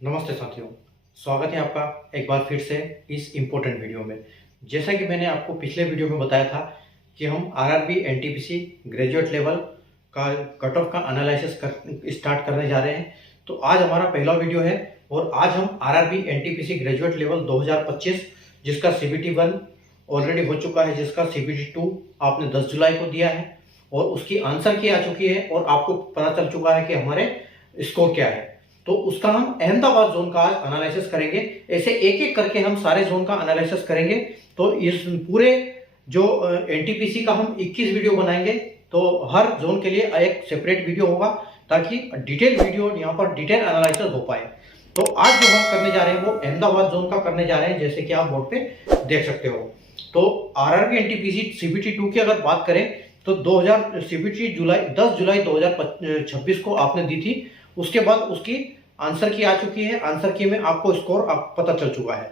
नमस्ते साथियों, स्वागत है आपका एक बार फिर से इस इम्पोर्टेंट वीडियो में। जैसा कि मैंने आपको पिछले वीडियो में बताया था कि हम आरआरबी एनटीपीसी ग्रेजुएट लेवल का कट ऑफ का एनालिसिस स्टार्ट करने जा रहे हैं। तो आज हमारा पहला वीडियो है और आज हम आरआरबी एनटीपीसी ग्रेजुएट लेवल 2025 जिसका सीबीटी 1 ऑलरेडी हो चुका है, जिसका सीबीटी 2 आपने 10 जुलाई को दिया है और उसकी आंसर की आ चुकी है और आपको पता चल चुका है कि हमारे स्कोर क्या है। तो उसका हम अहमदाबाद जोन का आज एनालिसिस करेंगे। ऐसे एक एक करके हम सारे जोन का एनालिसिस करेंगे। तो इस पूरे जो एनटीपीसी का हम 21 वीडियो बनाएंगे, तो हर जोन के लिए एक सेपरेट वीडियो होगा ताकि डिटेल वीडियो यहाँ पर डिटेल एनालिसिस हो पाए। तो आज जो हम करने जा रहे हैं वो अहमदाबाद जोन का करने जा रहे हैं, जैसे कि आप बोर्ड पे देख सकते हो। तो आरआरबी एनटीपीसी सीबीटी 2 की अगर बात करें तो 2000 सीबीटी 10 जुलाई 2026 को आपने दी थी। उसके बाद उसकी आंसर की आ चुकी है। आंसर की में आपको स्कोर पता चल चुका है।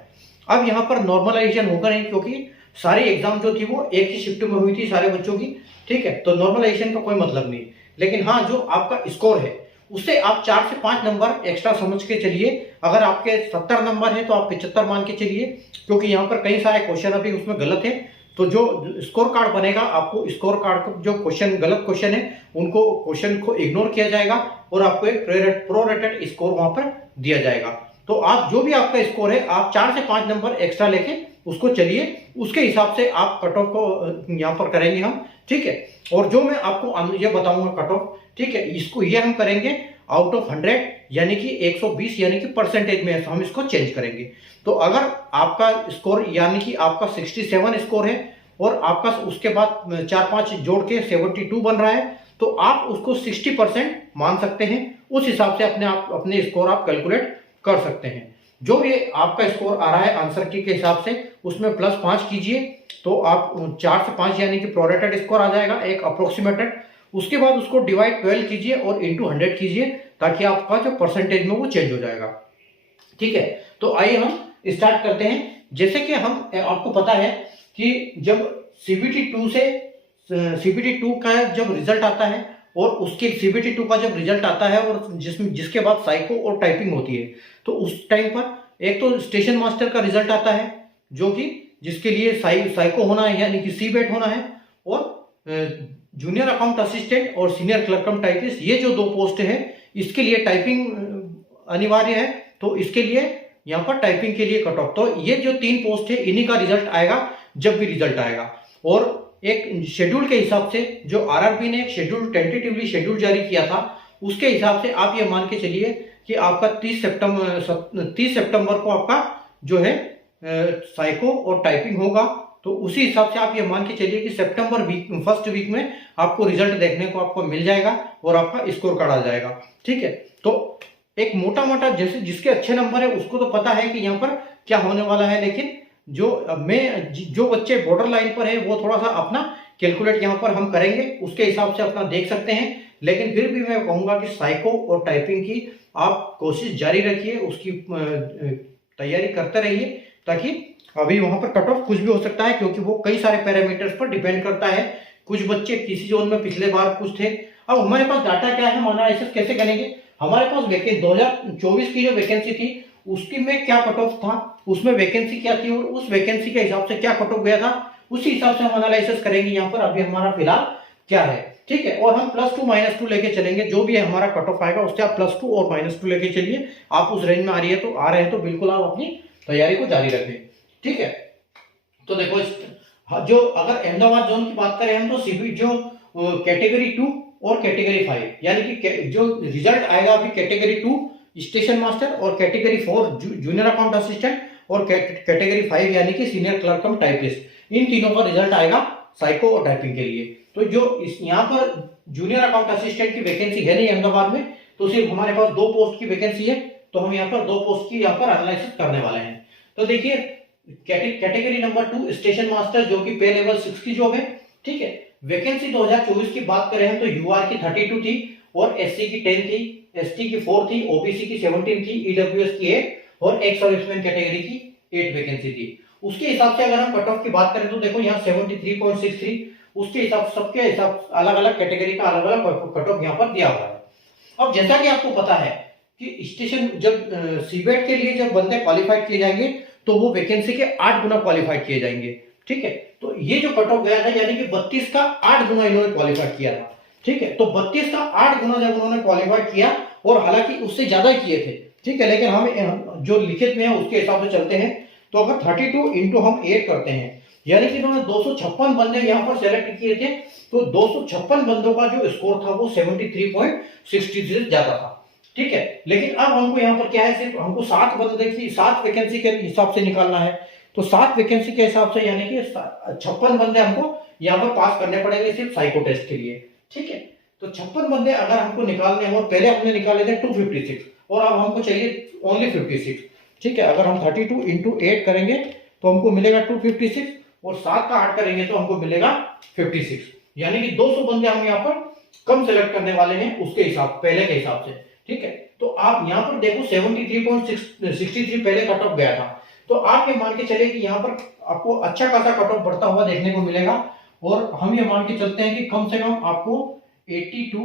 अब यहाँ पर नॉर्मलाइजेशन होगा नहीं, क्योंकि सारी एग्जाम जो थी वो एक ही शिफ्ट में हुई थी सारे बच्चों की, ठीक है। तो नॉर्मलाइजेशन का कोई मतलब नहीं, लेकिन हाँ जो आपका स्कोर है उससे आप 4 से 5 नंबर एक्स्ट्रा समझ के चलिए। अगर आपके 70 नंबर है तो आप 75 मान के चलिए, क्योंकि यहाँ पर कई सारे क्वेश्चन अभी उसमें गलत है। तो जो स्कोर कार्ड बनेगा, आपको स्कोर कार्ड को जो क्वेश्चन गलत क्वेश्चन है उनको क्वेश्चन को इग्नोर किया जाएगा और आपको एक प्रोरेटेड स्कोर वहां पर दिया जाएगा। तो आप जो भी आपका स्कोर है आप 4 से 5 नंबर एक्स्ट्रा लेके उसको चलिए, उसके हिसाब से आप कट ऑफ को यहाँ पर करेंगे हम, ठीक है। और जो मैं आपको ये बताऊंगा कट ऑफ, ठीक है, इसको ये हम करेंगे आउट ऑफ 100, यानी कि 120, यानी कि परसेंटेज में हम इसको चेंज करेंगे। तो अगर आपका स्कोर यानी कि आपका 67 स्कोर है और आपका उसके बाद 4-5 जोड़ के 72 बन रहा है, तो आप उसको 60% मान सकते हैं। उस हिसाब से अपने स्कोर आप कैलकुलेट कर सकते हैं। जो भी आपका स्कोर आ रहा है आंसर की के हिसाब से उसमें +5 कीजिए, तो आप 4 से 5 यानी कि प्रोरेटेड स्कोर आ जाएगा, एक अप्रोक्सीमेटेड। उसके बाद उसको डिवाइड 12 कीजिए और इंटू 100 कीजिए, ताकि आपका जो परसेंटेज में वो चेंज हो जाएगा, ठीक है। तो आइए हम स्टार्ट करते हैं। जैसे कि हम आपको पता है कि जब सीबीटी 2 से सीबीटी 2 का जब रिजल्ट आता है और उसके सीबीटी 2 का जब रिजल्ट आता है और जिसके बाद साइको और टाइपिंग होती है, तो उस टाइम पर एक तो स्टेशन मास्टर का रिजल्ट आता है, जो कि जिसके लिए साइको होना है यानी कि सीबेट होना है, और जूनियर अकाउंट असिस्टेंट और सीनियर क्लर्क कम टाइपिस्ट, ये जो 2 पोस्ट है इसके लिए टाइपिंग अनिवार्य है। तो इसके लिए यहाँ पर टाइपिंग के लिए कट ऑफ, तो ये जो 3 पोस्ट है इन्हीं का रिजल्ट आएगा जब भी रिजल्ट आएगा। और एक शेड्यूल के हिसाब से जो आरआरबी ने एक शेड्यूल टेंटेटिवली शेड्यूल जारी किया था, उसके हिसाब से आप ये मान के चलिए कि आपका 30 सितंबर को आपका जो है साइको और टाइपिंग होगा। तो उसी हिसाब से आप ये मान के चलिए कि सितंबर फर्स्ट वीक में आपको रिजल्ट देखने को आपको मिल जाएगा और आपका स्कोर कार्ड आ जाएगा, ठीक है। तो एक मोटा मोटा जैसे जिसके अच्छे नंबर है उसको तो पता है कि यहाँ पर क्या होने वाला है, लेकिन जो बच्चे बॉर्डर लाइन पर है वो थोड़ा सा अपना कैलकुलेट यहाँ पर हम करेंगे, उसके हिसाब से अपना देख सकते हैं। लेकिन फिर भी मैं कहूंगा कि साइको और टाइपिंग की आप कोशिश जारी रखिए, उसकी तैयारी करते रहिए, ताकि अभी वहां पर कट ऑफ कुछ भी हो सकता है, क्योंकि वो कई सारे पैरामीटर्स पर डिपेंड करता है। कुछ बच्चे किसी जोन में पिछले बार कुछ थे। अब हमारे पास डाटा क्या है, हम एनालिसिस कैसे करेंगे। हमारे पास 2024 की जो वैकेंसी थी उसकी में क्या कट ऑफ था, उसमें वैकेंसी क्या थी और उस वैकेंसी के हिसाब से क्या कट ऑफ गया था, उसी हिसाब से हम एनालिसिस करेंगे यहाँ पर अभी हमारा फिलहाल क्या है, ठीक है। और हम +2 -2 लेके चलेंगे, जो भी हमारा कट ऑफ आएगा उससे आप +2 और -2 लेके चलिए। आप उस रेंज में आ रहे हैं तो बिल्कुल आप अपनी तैयारी को जारी रखें, ठीक है। तो देखो जो अगर अहमदाबाद जोन की बात करें हम, तो सीबी जो कैटेगरी 2 और कैटेगरी 5 यानी कि जो रिजल्ट आएगा अभी कैटेगरी 2 स्टेशन मास्टर और कैटेगरी 4 जूनियर अकाउंट असिस्टेंट और कैटेगरी 5 यानी कि सीनियर क्लर्क कम टाइपिस्ट, इन तीनों का रिजल्ट आएगा साइको और टाइपिंग के लिए। तो जो यहाँ पर जूनियर अकाउंट असिस्टेंट की वैकेंसी है नहीं अहमदाबाद में, तो सिर्फ हमारे पास 2 पोस्ट की वैकेंसी है, तो हम यहाँ पर 2 पोस्ट की यहाँ पर एनालिसिस करने वाले हैं। तो देखिए कैटेगरी नंबर 2 स्टेशन मास्टर, जो कि पे लेवल 6 की जॉब है, ठीक है। वैकेंसी 2024 की बात करें हम तो यूआर की 32 थी और एससी की 10 थी, एसटी की 4 थी, ओबीसी की 17 थी, ईडब्ल्यूएस की 8 और एक सर्विसमैन कैटेगरी की 8 वैकेंसी थी। उसके हिसाब से अगर हम कट ऑफ की बात करें तो देखो यहाँ 73.63, उसके हिसाब सबके हिसाब अलग अलग कैटेगरी का अलग अलग कट ऑफ यहाँ पर दिया हुआ है। अब जैसा कि आपको पता है कि स्टेशन जब सीबेट के लिए जब बंदे क्वालिफाइड किए जाएंगे तो वो वैकेंसी के 8 गुना क्वालिफाइड किए जाएंगे। ठीक है, तो ये जो कट ऑफ गया था यानी कि 32 का 8 गुना इन्होंने क्वालिफाइड किया था। ठीक है, तो 32 का 8 गुना जब उन्होंने क्वालिफाइड किया, और हालांकि उससे ज्यादा ही किए थे। ठीक है, लेकिन हम जो लिखित में है उसके हिसाब से चलते हैं। तो अगर 32 इंटू हम 8 करते हैं, यानी कि इन्होंने 256 बंदे यहाँ पर सेलेक्ट किए थे, तो 256 बंदों का जो स्कोर था वो 73.63 से ज्यादा था। ठीक है, लेकिन अब हमको यहाँ पर क्या है, सिर्फ हमको 7 बंदे की 7 वैकेंसी के हिसाब से निकालना है। तो 7 वैकेंसी के हिसाब से यानी कि 56 बंदे हमको यहाँ पर पास करने पड़ेंगे सिर्फ साइको टेस्ट के लिए। ठीक है, तो 56 बंदे अगर हमको निकालने हैं, और पहले हमने निकाले थे 256 और अब हमको चाहिए ओनली 56। ठीक है, अगर हम 32 इंटू 8 करेंगे तो हमको मिलेगा 256, और 7 का 8 करेंगे तो हमको मिलेगा 56। यानी कि 200 बंदे हम यहाँ पर कम सेलेक्ट करने वाले हैं उसके हिसाब पहले के हिसाब से। ठीक है, तो आप यहाँ पर देखो 73.63 पहले कट ऑफ गया था, तो आप ये मान के चले कि यहाँ पर आपको अच्छा खासा कट ऑफ बढ़ता हुआ देखने को मिलेगा। और हम ये मान के चलते हैं कि कम से कम आपको 82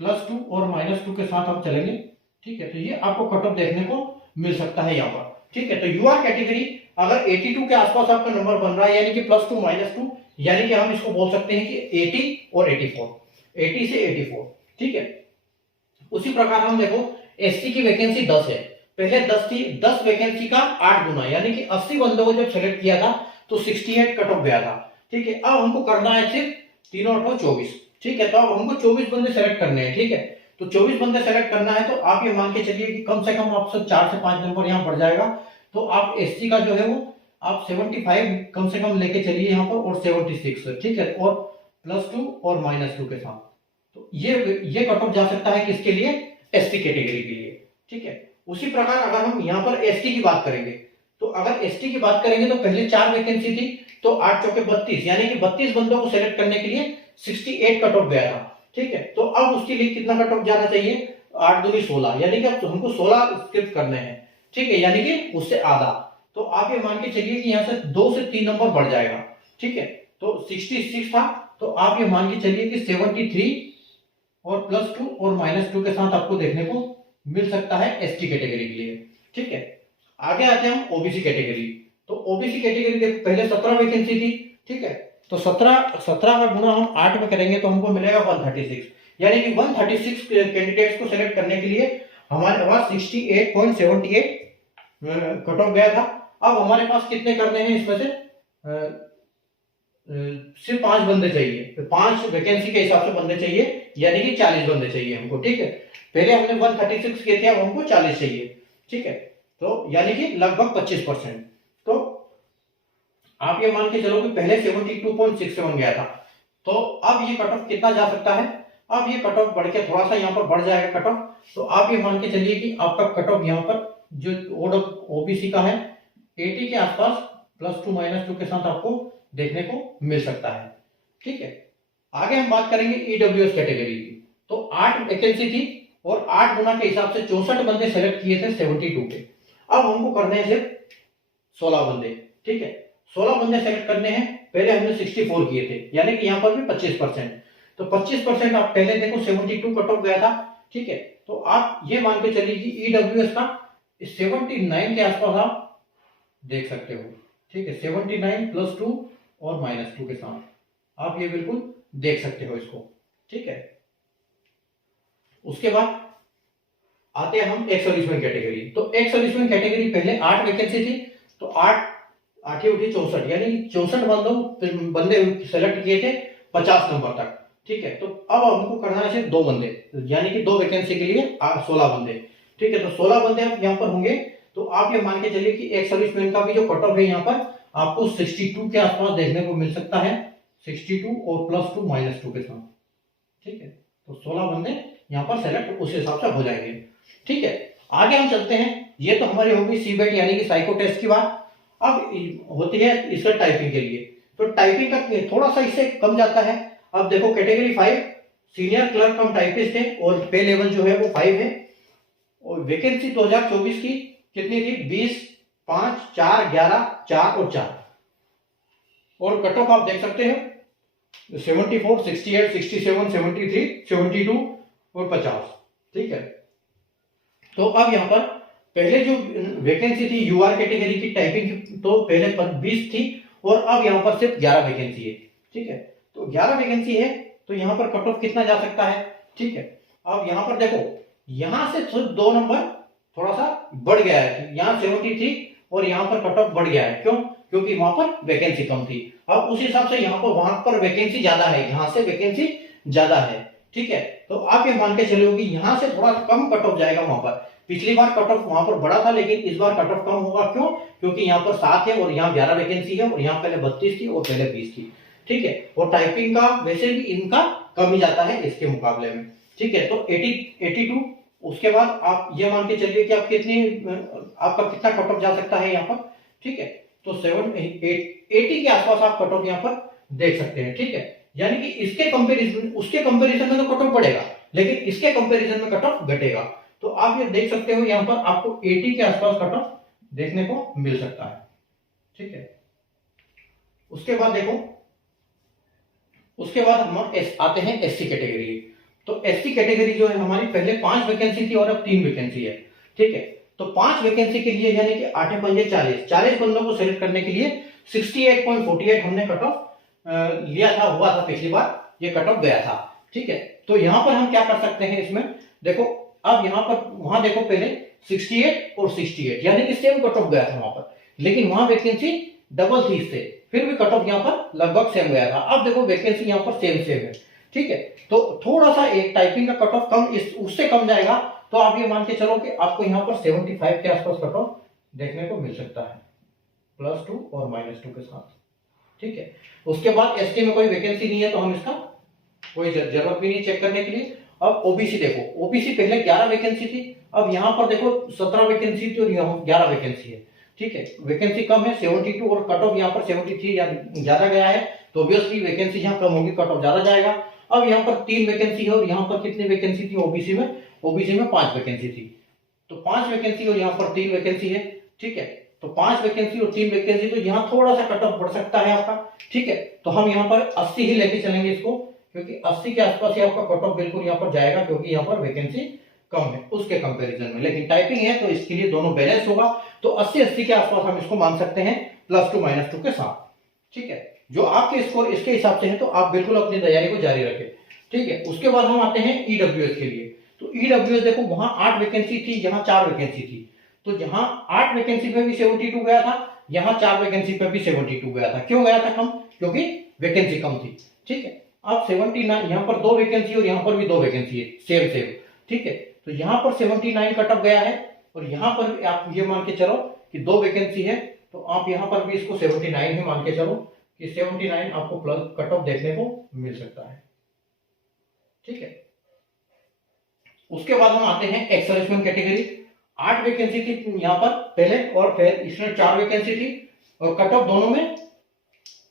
+2 और -2 के साथ हम चलेंगे। ठीक है, तो ये आपको कट ऑफ देखने को मिल सकता है यहाँ पर। ठीक है, तो यूआर कैटेगरी अगर 82 के आसपास आपका नंबर बन रहा है, यानी कि +2 -2, यानी कि हम इसको बोल सकते हैं कि 80 और 84, 80 से 84। ठीक है, उसी प्रकार हम देखो एससी की वैकेंसी 10 है, पहले 10 थी, 10 वैकेंसी का 8 गुना, यानी कि 80 बंदों को जब सेलेक्ट किया था तो 68 कट ऑफ गया था। ठीक है, अब हमको करना है सिर्फ 3 और 2 24। ठीक है, तो अब हमको 24 बंदे सेलेक्ट करने हैं। ठीक है, तो 24 बंदे सेलेक्ट करना है, तो आप ये मान के चलिए कि कम से कम आपसे 4 से 5 नंबर यहाँ बढ़ जाएगा। तो आप एससी का जो है वो आप 75 कम से कम लेके चलिए यहाँ पर, और 76। ठीक है, और +2 और -2 के साथ, तो ये कट ऑफ जा सकता है किसके लिए, एसटी कैटेगरी के लिए। ठीक है, उसी प्रकार अगर हम यहाँ पर एसटी की बात करेंगे, तो अगर एसटी की बात करेंगे तो पहले 4 वैकेंसी थी, तो 8 चौके 32, यानी कि 32 बंदों को सेलेक्ट करने के लिए 68 कट ऑफ गया था। ठीक है, तो अब उसके लिए कितना कट ऑफ जाना चाहिए, 8 दूनी 16, यानी कि अब हमको 16 स्किप करने हैं। ठीक है, यानी कि उससे आधा, तो आप ये मान के चलिए कि यहाँ से 2 से 3 नंबर बढ़ जाएगा। ठीक है, तो 66 था, तो आप ये मान के चलिए कि 73 और +2 और -2 के साथ आपको देखने को मिल सकता है एसटी कैटेगरी के लिए। ठीक है, आगे आते हैं हम ओबीसी कैटेगरी। तो ओबीसी कैटेगरी देखो पहले 17 वैकेंसी थी। ठीक है, तो 17 का गुना हम 8 में करेंगे तो हमको मिलेगा 136, यानी कि 136 कैंडिडेट्स को सिलेक्ट करने के लिए हमारे पास 68.78 कट ऑफ गया था। अब हमारे पास कितने करने हैं, इसमें से सिर्फ 5 बंदे चाहिए, तो 5 वैकेंसी के हिसाब से बंदे चाहिए, यानी कि 40 बंदे चाहिए हमको। ठीक है, पहले हमने 136 किए थे, अब हमको 40 चाहिए। ठीक है, तो यानी कि लगभग 25%। तो आप ये मान के चलो कि पहले 72.67 गया था, तो अब ये कट ऑफ कितना जा सकता है, अब ये कट ऑफ बढ़ के थोड़ा सा यहाँ पर बढ़ जाएगा कट ऑफ। तो आप ये मान के चलिए कि आपका कट ऑफ यहाँ पर जो ओबीसी का है 80 के आसपास, +2 -2 के साथ आपको देखने को मिल सकता है। ठीक है, आगे हम बात करेंगे ईडब्ल्यूएस कैटेगरी की। तो 8 वैकेंसी थी, और 8 गुना के हिसाब से 64 बंदे सेलेक्ट किए थे 72 पे। अब हमको करने हैं सिर्फ 16 बंदे। ठीक है, 16 बंदे सेलेक्ट करने हैं, पहले हमने 64 किए थे, यानी कि यहाँ पर भी 25%। तो 25% आप पहले देखो 72 कट ऑफ गया था। ठीक है, तो आप ये मान के चलिए कि ईडब्ल्यूएस का 79 के आसपास आप देख सकते हो। ठीक है, 79 +2 और -2 के साथ आप ये बिल्कुल देख सकते हो इसको। ठीक है, उसके बाद आते हैं हम एक्स सर्विसमैन कैटेगरी। तो एक्स सर्विसमैन कैटेगरी पहले 8 वैकेंसी थी, तो 8 उठी 64, यानी 64 बंदे सेलेक्ट किए थे 50 नंबर तक। ठीक है, तो अब हमको करना है सिर्फ 2 बंदे, यानी कि 2 वैकेंसी के लिए 16 बंदे। ठीक है, तो 16 बंदे अब यहाँ पर होंगे, तो आप ये मान के चलिए कि एक्स सर्विसमैन का भी जो कट ऑफ है यहाँ पर आपको 62 के आसपास देखने को मिल सकता है, 62 और +2 -2 के साथ। ठीक है, तो 16 बंदे यहाँ पर सेलेक्ट उस हिसाब से हो जाएंगे। ठीक है, आगे हम चलते हैं। ये तो हमारी होगी सीबेट यानी कि साइको टेस्ट की बात। अब होती है इसका टाइपिंग के लिए, तो टाइपिंग का थोड़ा सा इससे कम जाता है। अब देखो कैटेगरी 5 सीनियर क्लर्क कम टाइपिस्ट है, और पे लेवल जो है वो 5 है, और वैकेंसी 2024 की कितनी थी, 20, 5, 4, 11, 4 और 4। और कट ऑफ आप देख सकते हो 74, 68, 67, 73, 72 और 50। ठीक है, तो अब यहाँ पर पहले जो वैकेंसी थी यूआर कैटेगरी की टाइपिंग की, तो पहले 20 थी और अब यहाँ पर सिर्फ 11 वैकेंसी है। ठीक है, तो 11 वैकेंसी है तो यहाँ पर कट ऑफ कितना जा सकता है। ठीक है, अब यहाँ पर देखो, यहाँ से सिर्फ 2 नंबर थोड़ा सा बढ़ गया है, यहाँ 73 और यहाँ पर कट ऑफ बढ़ गया है। क्यों? क्योंकि वहां पर वैकेंसी कम थी। अब उस हिसाब से यहाँ पर वहां पर वैकेंसी ज्यादा है, यहाँ से वैकेंसी ज्यादा है। ठीक है, तो आप ये मान के चलो कि यहाँ से थोड़ा कम कट ऑफ जाएगा वहां पर। पिछली बार कट ऑफ वहां पर बड़ा था, लेकिन इस बार कट ऑफ कम होगा। क्यों? क्योंकि यहाँ पर 7 है और यहाँ 11 वैकेंसी है और यहाँ पहले 32 थी और पहले 20 थी। ठीक है, और टाइपिंग का वैसे भी इनका कम ही जाता है इसके मुकाबले में। ठीक है, तो 82। उसके बाद आप ये मान के चलिए कि आप आपका कितना कट ऑफ जा सकता है यहाँ पर। ठीक है, तो 80 के आसपास आप कट ऑफ यहाँ पर देख सकते हैं। ठीक है, यानी कि इसके कंपैरिजन उसके कंपैरिजन में तो कट ऑफ बढ़ेगा, लेकिन इसके कंपैरिजन में कट ऑफ घटेगा। तो आप ये देख सकते हो यहाँ पर आपको 80 के आसपास कट ऑफ देखने को मिल सकता है। ठीक है, उसके बाद देखो, उसके बाद हम आते हैं एससी कैटेगरी। तो एससी कैटेगरी जो है हमारी पहले 5 वैकेंसी थी और अब 3 वैकेंसी है। ठीक है, तो 5 वैकेंसी के लिए यानी कि 8 पंजे 40 बंदों को सिलेक्ट करने के लिए 68.48 हमने कट ऑफ लिया था, हुआ था पिछली बार, ये कट ऑफ गया था। ठीक है, तो यहां पर हम क्या कर सकते हैं इसमें, देखो अब यहां पर, वहां देखो पहले 68 और 68 यानी कि सेम कट ऑफ गया था वहां पर, लेकिन वहां वैकेंसी डबल थी इससे, फिर भी कट ऑफ यहां पर लगभग सेम गया था। अब देखो वैकेंसी यहां पर सेम है। ठीक है, तो थोड़ा सा एक टाइपिंग का कट ऑफ कम उससे कम जाएगा, तो आप ये मान के चलो कि आपको यहां पर 75 के आसपास कट ऑफ देखने को मिल सकता है, +2 और -2 के साथ। ठीक है, उसके बाद एसटी में कोई वैकेंसी नहीं है तो हम इसका कोई जरूरत भी नहीं चेक करने के लिए। अब ओबीसी देखो, ओबीसी पहले 11 वैकेंसी थी, अब यहां पर देखो 17 वैकेंसी थी और यहाँ 11 वैकेंसी है। ठीक है, वैकेंसी कम है 72 और कट ऑफ यहाँ पर 73 ज्यादा गया है, तो ऑब्वियसली वैकेंसी यहाँ कम होगी, कट ऑफ ज्यादा जाएगा। अब यहाँ पर 3 वैकेंसी है और यहाँ पर कितनी वैकेंसी थी ओबीसी में? ओबीसी में 5 वैकेंसी थी, तो 5 वैकेंसी और यहाँ पर 3 वैकेंसी है। ठीक है, तो 5 वैकेंसी और 3 वैकेंसी, तो यहाँ थोड़ा सा कट ऑफ बढ़ सकता है आपका। ठीक है, तो हम यहाँ पर 80 ही लेके चलेंगे इसको, क्योंकि 80 के आसपास ही आपका कट ऑफ बिल्कुल यहाँ पर जाएगा, क्योंकि यहाँ पर वैकेंसी कम है उसके कंपैरिजन में। लेकिन टाइपिंग है तो इसके लिए दोनों बैलेंस होगा, तो 80 के आसपास हम इसको मान सकते हैं, +2 -2 के साथ। ठीक है, जो आपके स्कोर इसके हिसाब से है तो आप बिल्कुल अपनी तैयारी को जारी रखें। ठीक है, उसके बाद हम आते हैं ईडब्ल्यूएस के लिए। तो ईडब्ल्यूएस देखो, वहां 8 वैकेंसी थी, यहाँ 4 वैकेंसी थी, तो जहां 8 वैकेंसी पे भी 72 गया था, यहाँ 4 वैकेंसी पे भी 72 गया था। क्यों गया था कम? क्योंकि वैकेंसी कम थी। ठीक है, अब 79, यहाँ पर 2 वैकेंसी और यहाँ पर भी 2 वैकेंसी है, सेम। ठीक है, तो यहाँ पर 79 कट ऑफ गया है और यहाँ पर आप ये मान के चलो कि 2 वैकेंसी है, तो आप यहाँ पर भी इसको 79 ही मान के चलो कि 79 आपको प्लस कट ऑफ देखने को मिल सकता है। ठीक है, उसके बाद हम आते हैं एक्स-सर्विसमैन कैटेगरी। 8 वैकेंसी थी यहाँ पर पहले और फिर इसमें 4 वैकेंसी थी और कट ऑफ दोनों में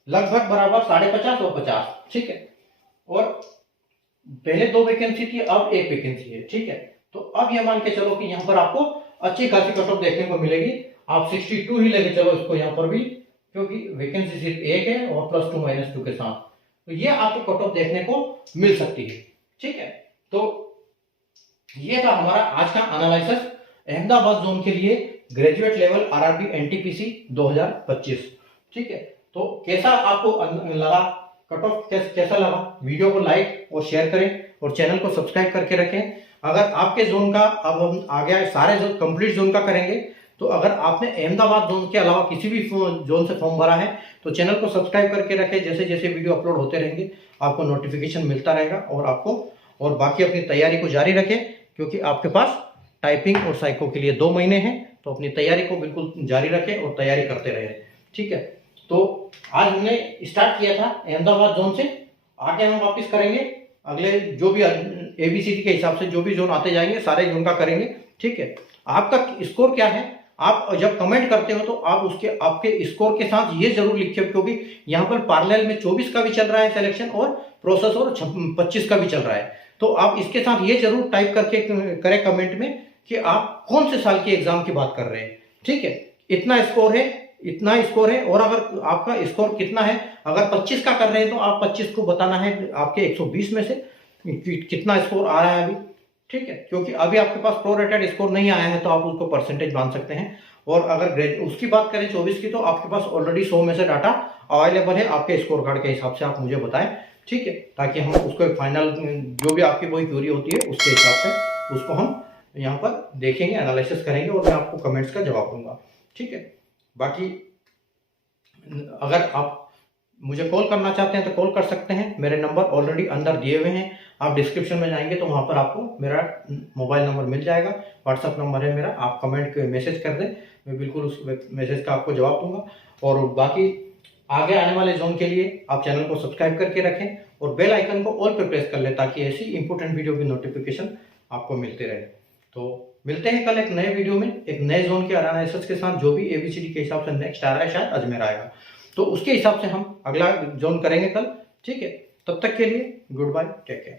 लगभग बराबर 50.5 और 50। ठीक है, और पहले 2 वैकेंसी थी, अब 1 वैकेंसी है। ठीक है, तो अब यह मान के चलो कि यहाँ पर आपको अच्छी खासी कट ऑफ देखने को मिलेगी। आप 62 ही लेके चलो इसको यहाँ पर भी, क्योंकि वैकेंसी सिर्फ 1 है और +2 -2 के साथ, तो ये आपको कट ऑफ देखने को मिल सकती है। ठीक है, तो ये था हमारा आज का एनालिसिस अहमदाबाद जोन के लिए ग्रेजुएट लेवल आरआरबी एनटीपीसी 2025। ठीक है, तो कैसा आपको लगा, कट ऑफ कैसा लगा? वीडियो को लाइक और शेयर करें और चैनल को सब्सक्राइब करके रखें। अगर आपके जोन का, अब हम आगे सारे जो कंप्लीट जोन का करेंगे, तो अगर आपने अहमदाबाद जोन के अलावा किसी भी जोन से फॉर्म भरा है तो चैनल को सब्सक्राइब करके रखें। जैसे जैसे वीडियो अपलोड होते रहेंगे आपको नोटिफिकेशन मिलता रहेगा और बाकी अपनी तैयारी को जारी रखें, क्योंकि आपके पास टाइपिंग और साइको के लिए 2 महीने हैं, तो अपनी तैयारी को बिल्कुल जारी रखें और तैयारी करते रहें। ठीक है, तो आज हमने स्टार्ट किया था अहमदाबाद जोन से, आगे हम वापस करेंगे अगले जो भी एबीसीडी के हिसाब से जो भी जोन आते जाएंगे सारे जोन का करेंगे। ठीक है, आपका स्कोर क्या है, आप जब कमेंट करते हो तो आप आपके स्कोर के साथ ये जरूर लिखिए, क्योंकि यहाँ पर पैरेलल में 24 का भी चल रहा है सिलेक्शन और प्रोसेस और 25 का भी चल रहा है, तो आप इसके साथ ये जरूर टाइप करके करें कमेंट में कि आप कौन से साल के एग्जाम की बात कर रहे हैं। ठीक है, इतना स्कोर है, और अगर आपका स्कोर कितना है, अगर 25 का कर रहे हैं तो आप 25 को बताना है आपके 120 में से कितना स्कोर आ रहा है अभी। ठीक है, क्योंकि अभी आपके पास प्रोरेटेड स्कोर नहीं आया है तो आप उसको परसेंटेज मान सकते हैं। और अगर उसकी बात करें 24 की, तो आपके पास ऑलरेडी 100 में से डाटा अवेलेबल है आपके स्कोर कार्ड के हिसाब से, आप मुझे बताएं, ठीक है, ताकि हम उसको एक फाइनल जो भी आपकी कोई क्वेरी होती है उसके हिसाब से उसको हम यहाँ पर देखेंगे, एनालिसिस करेंगे और मैं आपको कमेंट्स का जवाब दूंगा, ठीक है। बाकी अगर आप मुझे कॉल करना चाहते हैं तो कॉल कर सकते हैं, मेरे नंबर ऑलरेडी अंदर दिए हुए हैं, आप डिस्क्रिप्शन में जाएंगे तो वहाँ पर आपको मेरा मोबाइल नंबर मिल जाएगा, व्हाट्सअप नंबर है मेरा, आप कमेंट मैसेज कर दें, मैं बिल्कुल उस मैसेज का आपको जवाब दूंगा। और बाकी आगे आने वाले जोन के लिए आप चैनल को सब्सक्राइब करके रखें और बेल आइकन को ऑल पे प्रेस कर लें, ताकि ऐसी इंपॉर्टेंट वीडियो की नोटिफिकेशन आपको मिलते रहे। तो मिलते हैं कल एक नए वीडियो में, एक नए जोन के एनालिसिस के साथ, जो भी ABCD के हिसाब से नेक्स्ट आ रहा है, शायद अजमेर आएगा, तो उसके हिसाब से हम अगला जोन करेंगे कल, ठीक है। तब तक के लिए गुड बाय, टेक केयर।